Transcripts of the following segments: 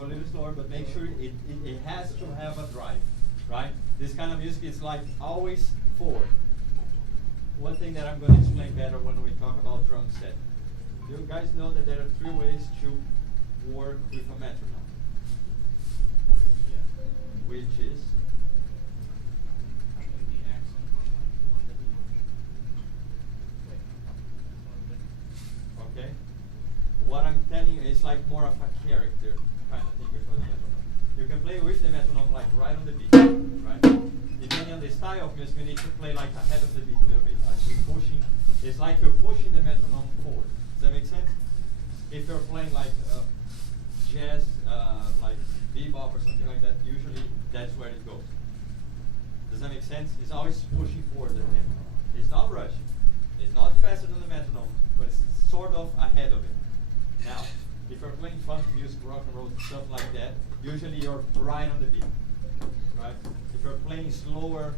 go a little slower, but make sure it has to have a drive, right? This kind of music is like always forward. One thing that I'm going to explain better when we talk about drum set. You guys know that there are 3 ways to work with a metronome. Yeah. Which is? Having the accent on the beat. Okay? What I'm telling you is like more of a character kind of thing before the metronome. You can play with the metronome like right on the beat, right? Depending on the style of music, you need to play like ahead of the beat a little bit. Like you're pushing, it's like you're pushing the metronome forward. Does that make sense? If you're playing like jazz, like bebop or something like that, usually that's where it goes. Does that make sense? It's always pushing forward the tempo. It's not rushing. It's not faster than the metronome, but it's sort of ahead of it. Now, if you're playing funk music, rock and roll, stuff like that, usually you're right on the beat, right? If you're playing slower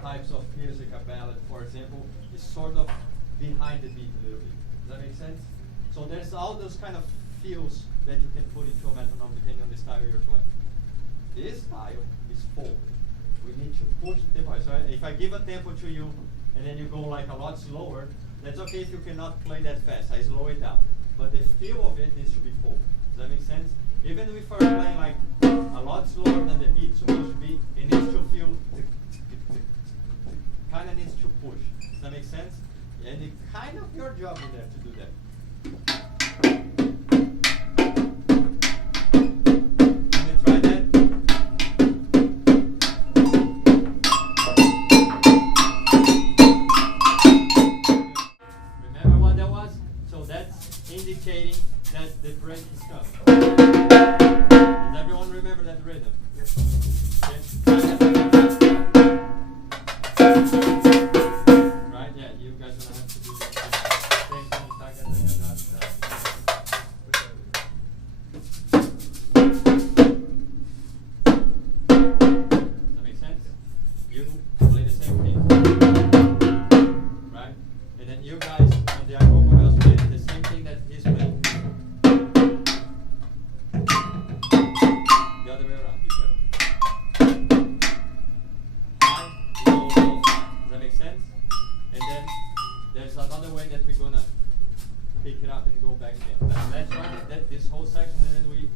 types of music, a ballad, for example, it's sort of behind the beat a little bit. Does that make sense? So there's all those kind of feels that you can put into a metronome depending on the style you're playing. This style is forward. We need to push the tempo. So if I give a tempo to you and then you go like a lot slower, that's okay if you cannot play that fast. I slow it down. But the feel of it needs to be forward. Does that make sense? Even if we're playing like a lot slower than the beat's supposed to be, it needs to feel, kind of needs to push. Does that make sense? And it's kind of your job in there to do that. Can you try that? Remember what that was? So that's indicating that the break is coming. Does everyone remember that rhythm? Right? Yeah, you guys are gonna have to do the same thing. Does that make sense? You play the same thing. Right? And then you guys on the Coco Bells play the same thing that he's playing. The other way around. Be careful. High, low, low, high. Does that make sense? And then there's another way that we're gonna pick it up and go back again. Let's try this whole section and then we